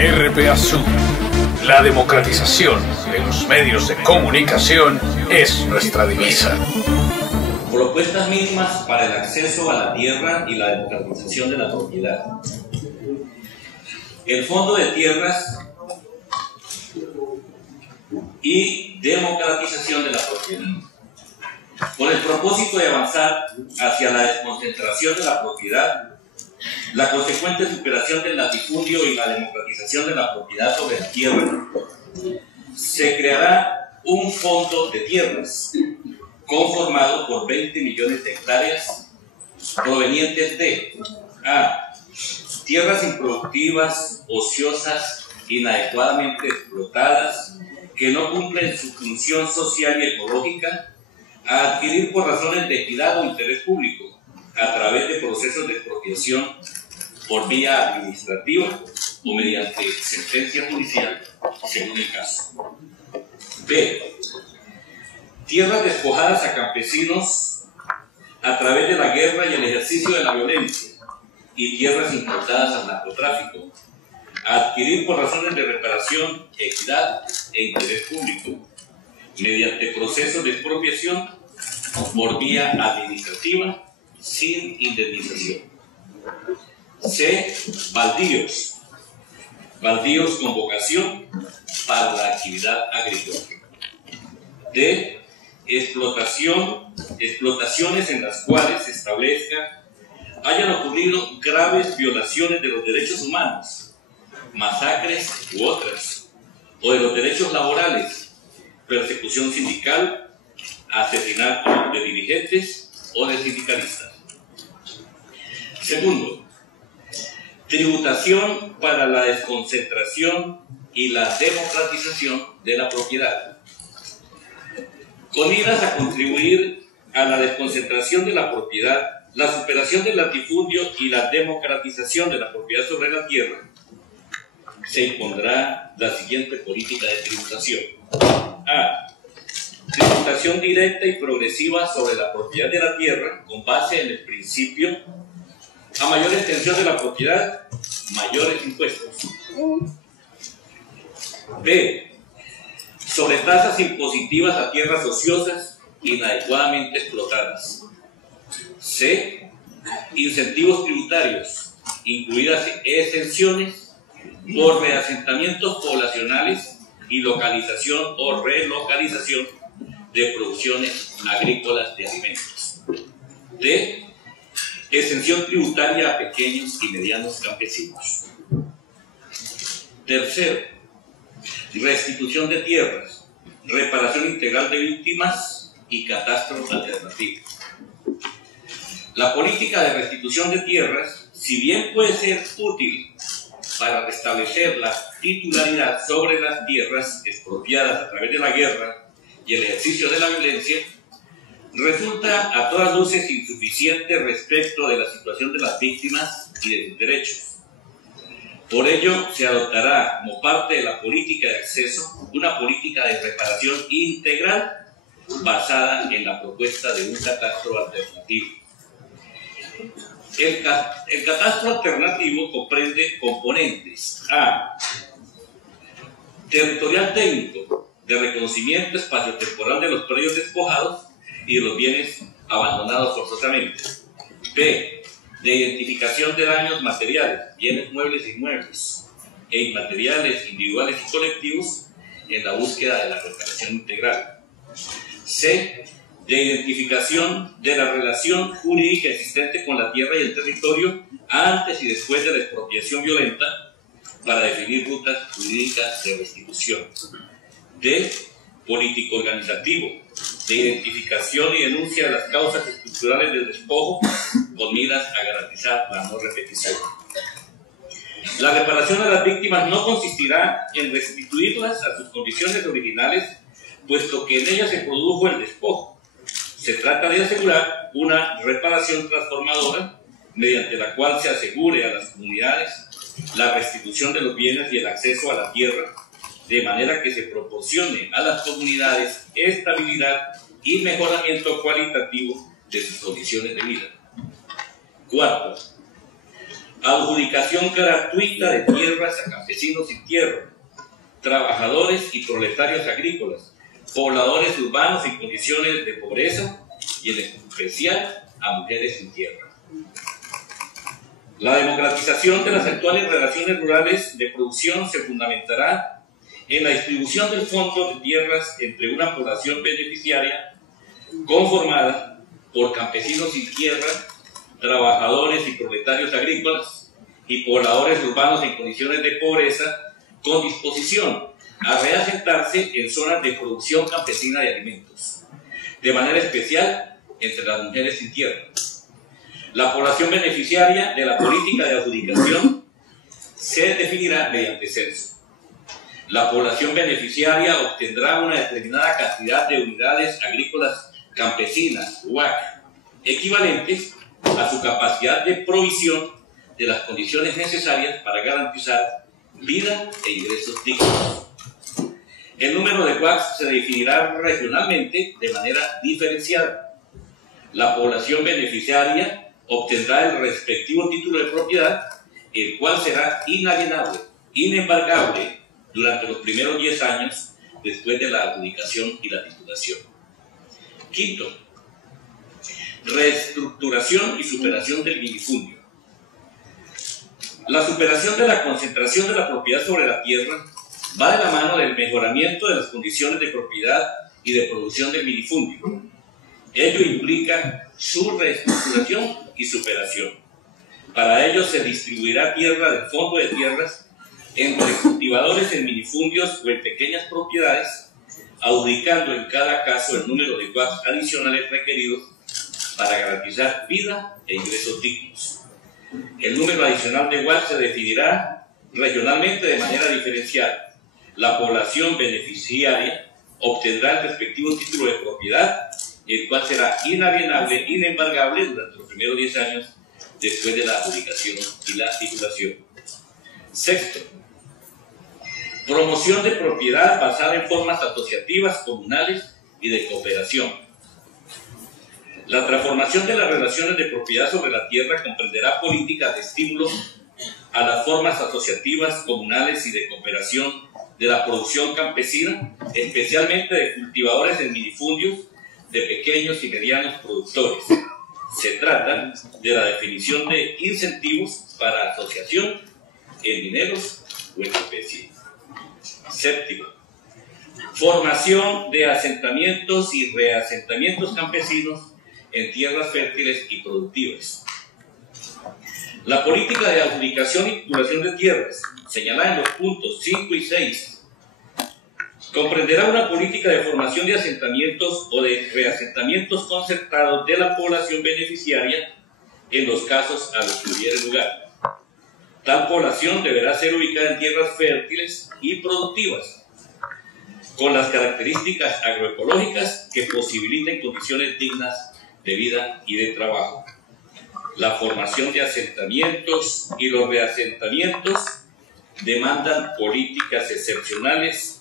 RPA Sur, la democratización de los medios de comunicación es nuestra divisa. Propuestas mínimas para el acceso a la tierra y la democratización de la propiedad. El Fondo de Tierras y democratización de la propiedad. Con el propósito de avanzar hacia la desconcentración de la propiedad, la consecuente superación del latifundio y la democratización de la propiedad sobre la tierra, se creará un fondo de tierras conformado por 20 millones de hectáreas provenientes de a. Tierras improductivas, ociosas, inadecuadamente explotadas, que no cumplen su función social y ecológica, a adquirir por razones de equidad o interés público, a través de procesos de expropiación por vía administrativa o mediante sentencia judicial, según el caso. B. Tierras despojadas a campesinos a través de la guerra y el ejercicio de la violencia, y tierras incautadas al narcotráfico, a adquirir por razones de reparación, equidad e interés público, mediante procesos de expropiación por vía administrativa, sin indemnización. C. Baldíos. Baldíos con vocación para la actividad agrícola. D. Explotaciones en las cuales se establezca hayan ocurrido graves violaciones de los derechos humanos, masacres u otras, o de los derechos laborales, persecución sindical, asesinato de dirigentes o de sindicalistas. Segundo, tributación para la desconcentración y la democratización de la propiedad. Con miras a contribuir a la desconcentración de la propiedad, la superación del latifundio y la democratización de la propiedad sobre la tierra, se impondrá la siguiente política de tributación. A. Tributación directa y progresiva sobre la propiedad de la tierra con base en el principio: a mayor extensión de la propiedad, mayores impuestos. B. Sobre tasas impositivas a tierras ociosas inadecuadamente explotadas. C. Incentivos tributarios, incluidas exenciones por reasentamientos poblacionales y localización o relocalización de producciones agrícolas de alimentos. D. Exención tributaria a pequeños y medianos campesinos. Tercero, restitución de tierras, reparación integral de víctimas y catastro alternativo. La política de restitución de tierras, si bien puede ser útil para restablecer la titularidad sobre las tierras expropiadas a través de la guerra y el ejercicio de la violencia, resulta a todas luces insuficiente respecto de la situación de las víctimas y de sus derechos. Por ello, se adoptará como parte de la política de acceso una política de reparación integral basada en la propuesta de un catastro alternativo. El catastro alternativo comprende componentes: a. Territorial técnico, de reconocimiento espaciotemporal de los predios despojados y de los bienes abandonados forzosamente. B. De identificación de daños materiales, bienes muebles e inmuebles, e inmateriales, individuales y colectivos, en la búsqueda de la reparación integral. C. De identificación de la relación jurídica existente con la tierra y el territorio antes y después de la expropiación violenta, para definir rutas jurídicas de restitución. D. Político organizativo, de identificación y denuncia de las causas estructurales del despojo con miras a garantizar la no repetición. La reparación a las víctimas no consistirá en restituirlas a sus condiciones originales, puesto que en ellas se produjo el despojo. Se trata de asegurar una reparación transformadora mediante la cual se asegure a las comunidades la restitución de los bienes y el acceso a la tierra, de manera que se proporcione a las comunidades estabilidad y mejoramiento cualitativo de sus condiciones de vida. Cuarto, adjudicación gratuita de tierras a campesinos sin tierra, trabajadores y proletarios agrícolas, pobladores urbanos en condiciones de pobreza y en especial a mujeres sin tierra. La democratización de las actuales relaciones rurales de producción se fundamentará en la distribución del fondo de tierras entre una población beneficiaria conformada por campesinos sin tierra, trabajadores y proletarios agrícolas y pobladores urbanos en condiciones de pobreza, con disposición a reasentarse en zonas de producción campesina de alimentos, de manera especial entre las mujeres sin tierra. La población beneficiaria de la política de adjudicación se definirá mediante censo. La población beneficiaria obtendrá una determinada cantidad de unidades agrícolas campesinas, UAC, equivalentes a su capacidad de provisión de las condiciones necesarias para garantizar vida e ingresos dignos. El número de UAC se definirá regionalmente de manera diferenciada. La población beneficiaria obtendrá el respectivo título de propiedad, el cual será inalienable, inembargable durante los primeros 10 años después de la adjudicación y la titulación. Quinto, reestructuración y superación del minifundio. La superación de la concentración de la propiedad sobre la tierra va de la mano del mejoramiento de las condiciones de propiedad y de producción del minifundio. Ello implica su reestructuración y superación. Para ello se distribuirá tierra del fondo de tierras entre cultivadores en minifundios o en pequeñas propiedades, adjudicando en cada caso el número de UAC adicionales requeridos para garantizar vida e ingresos dignos. El número adicional de UAC se definirá regionalmente de manera diferenciada. La población beneficiaria obtendrá el respectivo título de propiedad, el cual será inalienable, inembargable durante los primeros 10 años después de la adjudicación y la titulación. Sexto, promoción de propiedad basada en formas asociativas, comunales y de cooperación. La transformación de las relaciones de propiedad sobre la tierra comprenderá políticas de estímulo a las formas asociativas, comunales y de cooperación de la producción campesina, especialmente de cultivadores en minifundios, de pequeños y medianos productores. Se trata de la definición de incentivos para asociación en dineros o en especie. Séptimo, formación de asentamientos y reasentamientos campesinos en tierras fértiles y productivas. La política de adjudicación y titulación de tierras, señalada en los puntos 5 y 6, comprenderá una política de formación de asentamientos o de reasentamientos concertados de la población beneficiaria en los casos a los que hubiere lugar. Tal población deberá ser ubicada en tierras fértiles y productivas, con las características agroecológicas que posibiliten condiciones dignas de vida y de trabajo. La formación de asentamientos y los reasentamientos demandan políticas excepcionales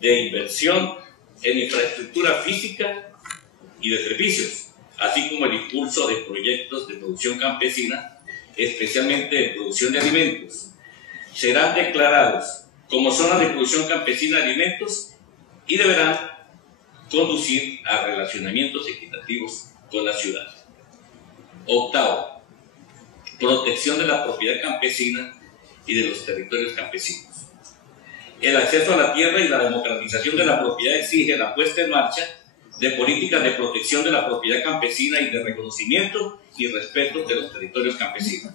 de inversión en infraestructura física y de servicios, así como el impulso de proyectos de producción campesina, especialmente de producción de alimentos. Serán declarados como zonas de producción campesina de alimentos y deberán conducir a relacionamientos equitativos con la ciudad. Octavo, protección de la propiedad campesina y de los territorios campesinos. El acceso a la tierra y la democratización de la propiedad exige la puesta en marcha de políticas de protección de la propiedad campesina y de reconocimiento y respeto de los territorios campesinos.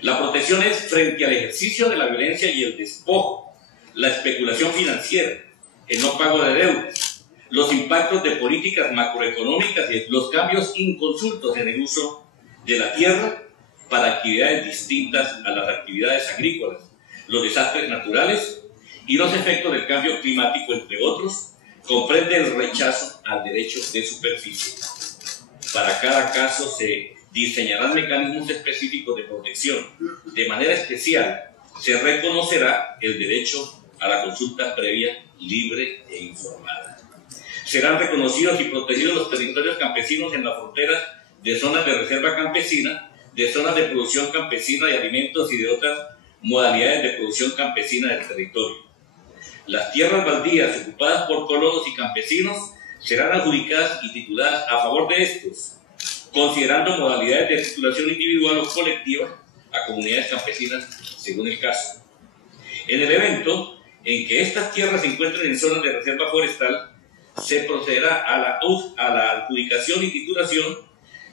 La protección es frente al ejercicio de la violencia y el despojo, la especulación financiera, el no pago de deudas, los impactos de políticas macroeconómicas y los cambios inconsultos en el uso de la tierra para actividades distintas a las actividades agrícolas, los desastres naturales y los efectos del cambio climático, entre otros. Comprende el rechazo al derecho de superficie. Para cada caso se diseñarán mecanismos específicos de protección. De manera especial, se reconocerá el derecho a la consulta previa, libre e informada. Serán reconocidos y protegidos los territorios campesinos en las fronteras de zonas de reserva campesina, de zonas de producción campesina de alimentos y de otras modalidades de producción campesina del territorio. Las tierras baldías ocupadas por colonos y campesinos serán adjudicadas y tituladas a favor de estos, considerando modalidades de titulación individual o colectiva a comunidades campesinas según el caso. En el evento en que estas tierras se encuentren en zonas de reserva forestal, se procederá a la adjudicación y titulación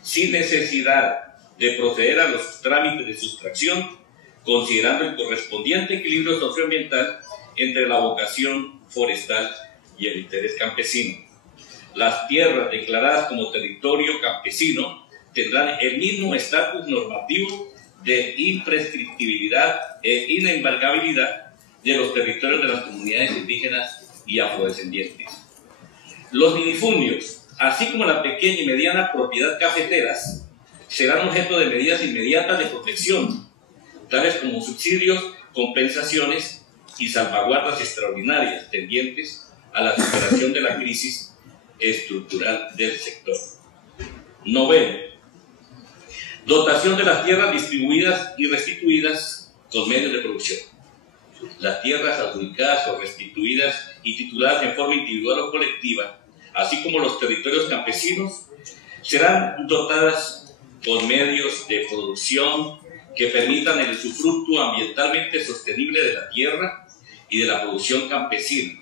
sin necesidad de proceder a los trámites de sustracción, considerando el correspondiente equilibrio socioambiental entre la vocación forestal y el interés campesino. Las tierras declaradas como territorio campesino tendrán el mismo estatus normativo de imprescriptibilidad e inembargabilidad de los territorios de las comunidades indígenas y afrodescendientes. Los minifundios, así como la pequeña y mediana propiedad cafeteras, serán objeto de medidas inmediatas de protección, tales como subsidios, compensaciones y salvaguardas extraordinarias tendientes a la superación de la crisis estructural del sector. Noveno, dotación de las tierras distribuidas y restituidas con medios de producción. Las tierras adjudicadas o restituidas y tituladas en forma individual o colectiva, así como los territorios campesinos, serán dotadas con medios de producción que permitan el usufructo ambientalmente sostenible de la tierra y de la producción campesina.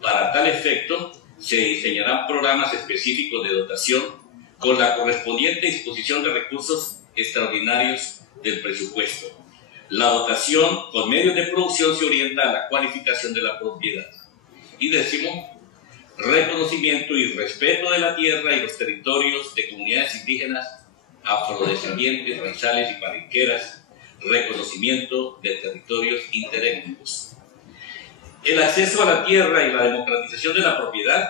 Para tal efecto, se diseñarán programas específicos de dotación con la correspondiente disposición de recursos extraordinarios del presupuesto. La dotación con medios de producción se orienta a la cualificación de la propiedad. Y décimo, reconocimiento y respeto de la tierra y los territorios de comunidades indígenas, afrodescendientes, raizales y palenqueras, reconocimiento de territorios interétnicos. El acceso a la tierra y la democratización de la propiedad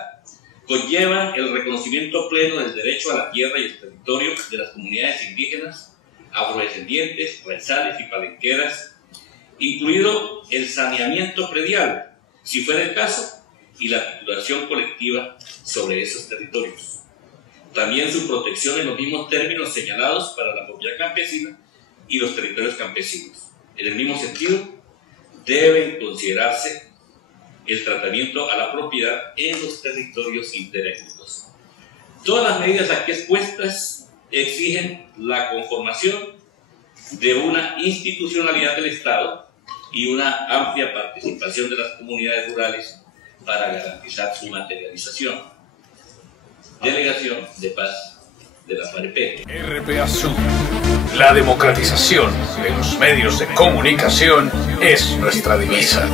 conllevan el reconocimiento pleno del derecho a la tierra y el territorio de las comunidades indígenas, afrodescendientes, raizales y palenqueras, incluido el saneamiento predial, si fuera el caso, y la titulación colectiva sobre esos territorios. También su protección en los mismos términos señalados para la propiedad campesina y los territorios campesinos. En el mismo sentido, deben considerarse el tratamiento a la propiedad en los territorios interétnicos. Todas las medidas aquí expuestas exigen la conformación de una institucionalidad del Estado y una amplia participación de las comunidades rurales para garantizar su materialización. Delegación de Paz de la FAREP. RPA Sur. La democratización de los medios de comunicación es nuestra divisa.